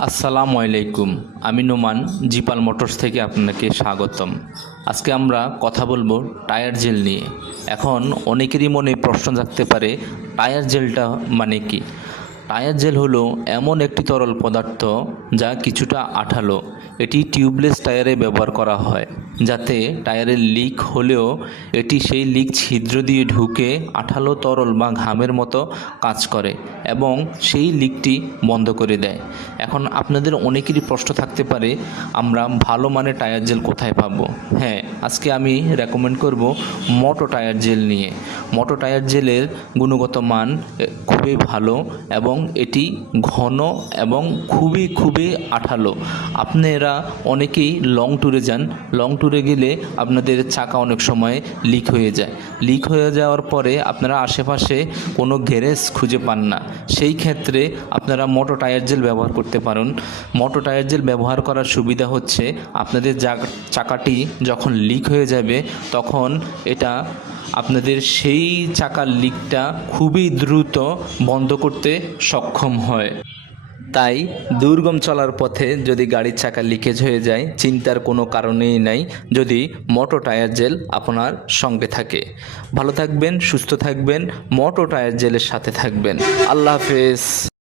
আসসালামু আলাইকুম, আমি নোমান, জিপাল মোটরস থেকে আপনাকে স্বাগতম। আজকে আমরা কথা বলব টায়ার জেল নিয়ে। এখন অনেকেরই মনে প্রশ্ন থাকতে পারে, টায়ার জেলটা মানে কি? টায়ার জেল হলো এমন একটি তরল পদার্থ যা কিছুটা আঠালো। এটি টিউবলেস টায়ারে ব্যবহার করা হয়, যাতে টায়ারের লিক হলেও এটি সেই লিক ছিদ্র দিয়ে ঢুকে আঠালো তরল বা ঘামের মতো কাজ করে এবং সেই লিকটি বন্ধ করে দেয়। এখন আপনাদের অনেকেরই প্রশ্ন থাকতে পারে, আমরা ভালো মানের টায়ার জেল কোথায় পাবো? হ্যাঁ আজকে আমি রেকমেন্ড করব মোটো টায়ার জেল নিয়ে। মোটো টায়ার জেলের গুণগত মান খুবই ভালো এবং এটি ঘন এবং খুবই খুবই আঠালো। আপনারা অনেকেই লং ট্যুরে যান। লং ট্যুরে গেলে আপনাদের চাকা অনেক সময় লিক হয়ে যায়। লিক হয়ে যাওয়ার পরে আপনারা আশেপাশে কোনো গ্যারেজ খুঁজে পান না। সেই ক্ষেত্রে আপনারা মোটো টায়ার জেল ব্যবহার করতে পারেন। মোটো টায়ার জেল ব্যবহার করার সুবিধা হচ্ছে আপনাদের চাকাটি যখন লিক হয়ে যাবে তখন এটা আপনাদের সেই চাকার লিকটা খুবই দ্রুত বন্ধ করতে সক্ষম হয়। তাই দুর্গম চলার পথে যদি গাড়ির চাকা লিকেজ হয়ে যায়, চিন্তার কোনো কারণেই নাই যদি মোটো টায়ার জেল আপনার সঙ্গে থাকে। ভালো থাকবেন, সুস্থ থাকবেন, মোটো টায়ার জেলের সাথে থাকবেন। আল্লাহ হাফেজ।